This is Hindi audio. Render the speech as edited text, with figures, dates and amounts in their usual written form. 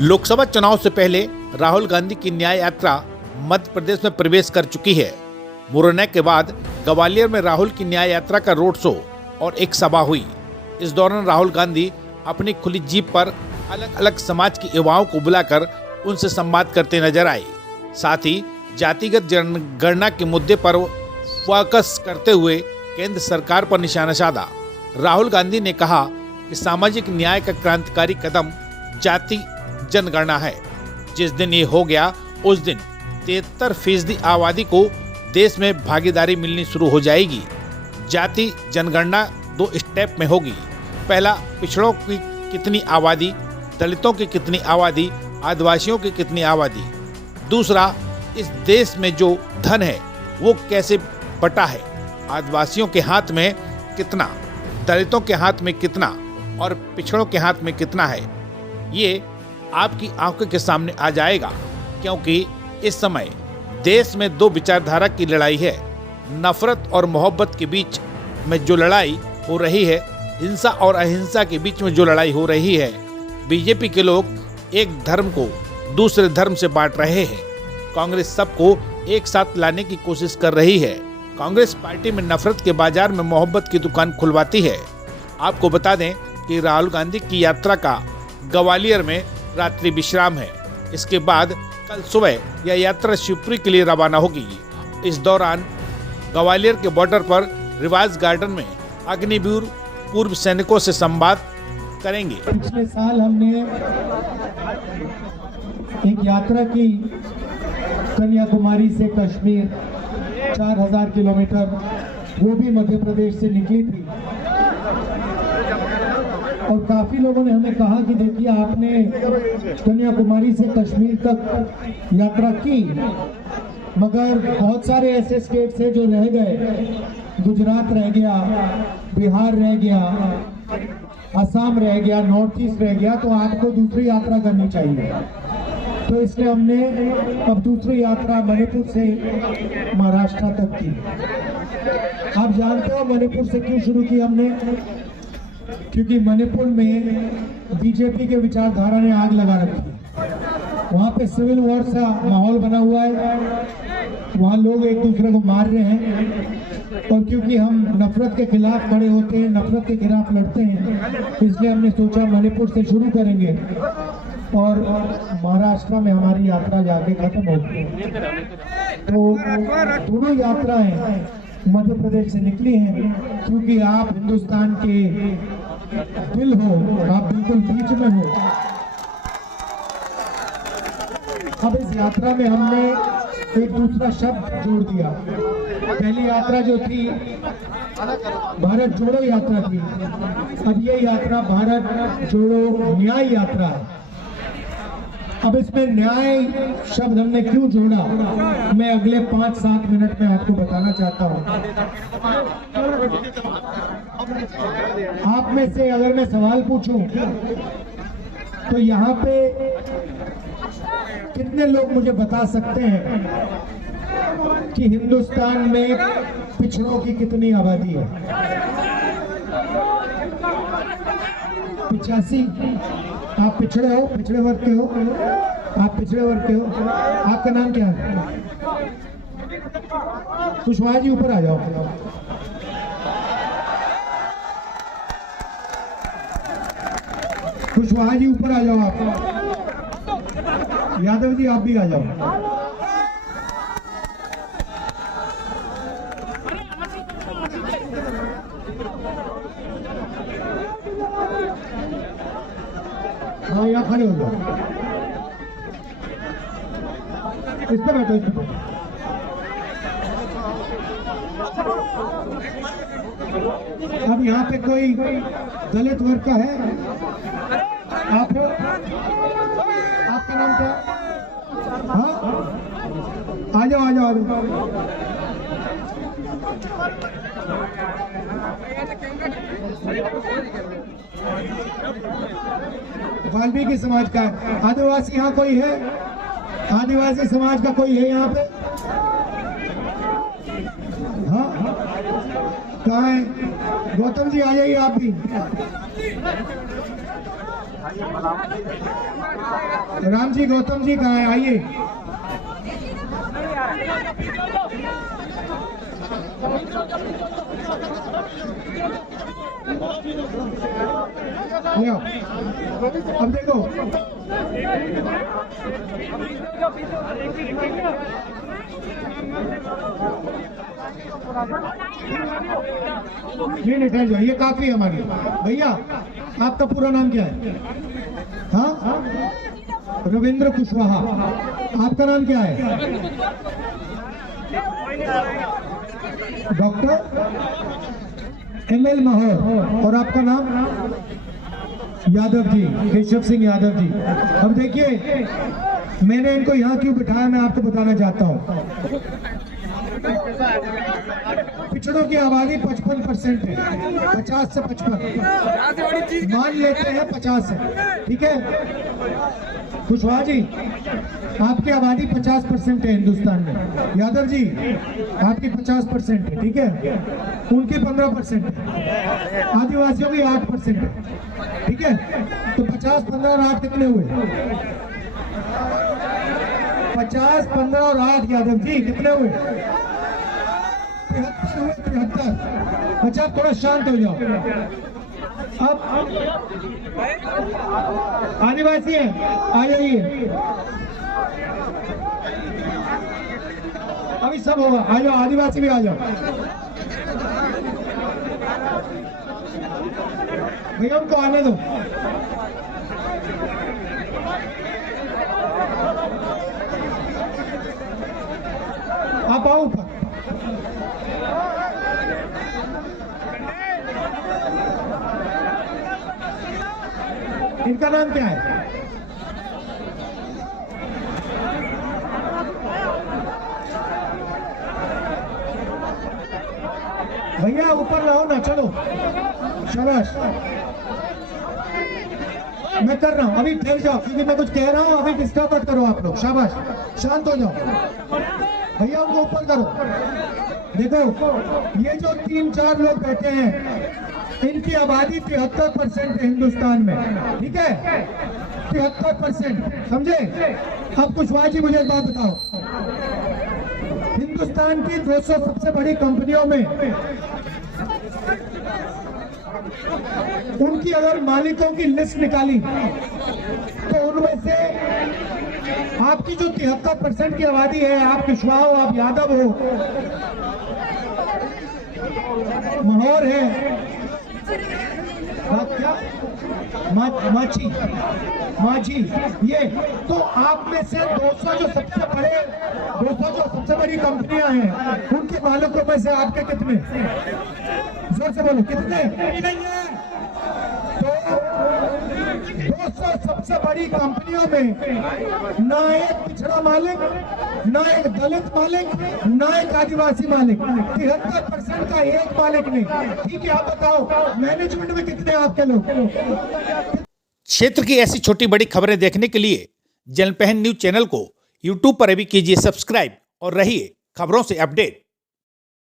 लोकसभा चुनाव से पहले राहुल गांधी की न्याय यात्रा मध्य प्रदेश में प्रवेश कर चुकी है। मुरैना के बाद ग्वालियर में राहुल की न्याय यात्रा का रोड शो और एक सभा हुई। इस दौरान राहुल गांधी अपनी खुली जीप पर अलग अलग समाज के युवाओं को बुलाकर उनसे संवाद करते नजर आए। साथ ही जातिगत जनगणना के मुद्दे पर फोकस करते हुए केंद्र सरकार पर निशाना साधा। राहुल गांधी ने कहा कि सामाजिक न्याय का क्रांतिकारी कदम जाति जनगणना है। जिस दिन ये हो गया उस दिन 73% आबादी को देश में भागीदारी मिलनी शुरू हो जाएगी। जाति जनगणना 2 स्टेप में होगी। पहला, पिछड़ों की कितनी आबादी, दलितों की कितनी आबादी, आदिवासियों की कितनी आबादी। दूसरा, इस देश में जो धन है वो कैसे बटा है, आदिवासियों के हाथ में कितना, दलितों के हाथ में कितना और पिछड़ों के हाथ में कितना है। ये आपकी आंखों के सामने आ जाएगा, क्योंकि इस समय देश में 2 विचारधारा की लड़ाई है। नफरत और मोहब्बत के बीच में जो लड़ाई हो रही है, हिंसा और अहिंसा के बीच में जो लड़ाई हो रही है। बीजेपी के लोग एक धर्म को दूसरे धर्म से बांट रहे हैं। कांग्रेस सबको एक साथ लाने की कोशिश कर रही है। कांग्रेस पार्टी में नफरत के बाजार में मोहब्बत की दुकान खुलवाती है। आपको बता दें कि राहुल गांधी की यात्रा का ग्वालियर में रात्रि विश्राम है। इसके बाद कल सुबह यह यात्रा शिवपुरी के लिए रवाना होगी। इस दौरान ग्वालियर के बॉर्डर पर रिवाज गार्डन में अग्निवीर पूर्व सैनिकों से संवाद करेंगे। पिछले साल हमने एक यात्रा की कन्याकुमारी से कश्मीर 4000 किलोमीटर, वो भी मध्य प्रदेश से निकली थी। और काफी लोगों ने हमें कहा कि देखिए आपने कन्याकुमारी से कश्मीर तक यात्रा की, मगर बहुत सारे ऐसे स्टेट्स हैं जो रह गए। गुजरात रह गया, बिहार रह गया, असम रह गया, नॉर्थ ईस्ट रह गया, तो आपको दूसरी यात्रा करनी चाहिए। तो इसलिए हमने अब दूसरी यात्रा मणिपुर से महाराष्ट्र तक की। आप जानते हो मणिपुर से क्यों शुरू की हमने? क्योंकि मणिपुर में बीजेपी के विचारधारा ने आग लगा रखी। वहाँ पे सिविल वॉर सा माहौल बना हुआ है। वहाँ लोग एक दूसरे को मार रहे हैं। और क्योंकि हम नफरत के खिलाफ खड़े होते हैं, नफरत के खिलाफ लड़ते हैं, इसलिए हमने सोचा मणिपुर से शुरू करेंगे और महाराष्ट्र में हमारी यात्रा जाके खत्म होगी। तो दोनों यात्राएं मध्य प्रदेश से निकली हैं, क्योंकि आप हिंदुस्तान के दिल हो, आप बिल्कुल बीच में हो। अब इस यात्रा में हमने एक दूसरा शब्द जोड़ दिया। पहली यात्रा जो थी भारत जोड़ो यात्रा थी, अब ये यात्रा भारत जोड़ो न्याय यात्रा है। अब इसमें न्याय शब्द हमने क्यों जोड़ा, मैं अगले 5-7 मिनट में आपको बताना चाहता हूँ। आप में से अगर मैं सवाल पूछूं तो यहाँ पे कितने लोग मुझे बता सकते हैं कि हिंदुस्तान में पिछड़ों की कितनी आबादी है? 85। आप पिछड़े हो, पिछड़े वर्ग के हो, आप पिछड़े वर्ग के हो। आपका नाम क्या है? कुशवाहा जी ऊपर आ जाओ। कुशवाहा जी ऊपर आ जाओ। आप यादव जी आप भी आ जाओ। हाँ, यहाँ खड़े हो जाओ। इस पे बैठो, इस पे। अब यहाँ पे कोई दलित वर्ग का है? आप हो? आपका नाम क्या? हाँ, आ जाओ आ जाओ आ जाओ। वाल्मीकि समाज का है। आदिवासी यहाँ कोई है? आदिवासी समाज का कोई है यहाँ पे? हाँ, कहाँ है? गौतम जी आ जाइए आप भी। राम जी गौतम जी कहाँ है, आइए। ले आओ। अब देखो नहीं ठहर जाओ, ये काफी है हमारी। भैया आपका पूरा नाम क्या है? हाँ, रविंद्र कुशवाहा। आपका नाम क्या है? डॉक्टर ML महर। और आपका नाम? यादव जी, केशव सिंह यादव जी। अब देखिए मैंने इनको यहाँ क्यों बिठाया, मैं आपको बताना चाहता हूँ। पिछड़ों की आबादी 55% है, 50 से 55 मान लेते हैं 50 है, ठीक है। कुशवाहा जी आपकी आबादी 50% है हिंदुस्तान में, यादव जी आपकी 50% है, ठीक है। उनकी 15% है, आदिवासियों की 8% है, ठीक है। तो 50, 15 और 8 कितने हुए? 50, 15 और 8 यादव जी कितने हुए? 73 हुए, 73। अच्छा थोड़ा शांत हो जाओ। अब आदिवासी है, आ जाइए। अभी सब होगा, आ जाओ, आदिवासी भी आ जाओ। भैया उनको आने दो। आप आओ ऊपर। इनका नाम क्या है? भैया ऊपर लाओ ना, चलो। शाबाश, मैं कर रहा हूँ, अभी ठहर जाओ क्योंकि मैं कुछ कह रहा हूँ, अभी डिस्टर्ब मत करो आप लोग। शाबाश, शांत हो जाओ। भैया उनको ऊपर करो। देखो ये जो 3-4 लोग बैठे हैं, इनकी आबादी 73% है हिंदुस्तान में, ठीक है। 73%, समझे। अब कुशवाहा जी मुझे एक बात बताओ, हिंदुस्तान की 200 सबसे बड़ी कंपनियों में उनकी अगर मालिकों की लिस्ट निकाली तो उनमें से आपकी जो 73% की आबादी है, आप कुशवाहा हो, आप यादव हो, महौर है, क्या माझी, ये तो आप में से 200 जो सबसे बड़ी कंपनियां हैं, उनके मालिकों में से आपके कितने? जोर से बोलो, कितने? तो 200 सबसे बड़ी कंपनियों में ना एक पिछड़ा मालिक, ना एक दलित मालिक, ना एक आदिवासी मालिक, 73% का एक मालिक नहीं। ठीक है, आप बताओ मैनेजमेंट में कितने आपके लोग? क्षेत्र की ऐसी छोटी बड़ी खबरें देखने के लिए जनपहन न्यूज चैनल को YouTube पर अभी कीजिए सब्सक्राइब और रहिए खबरों से अपडेट।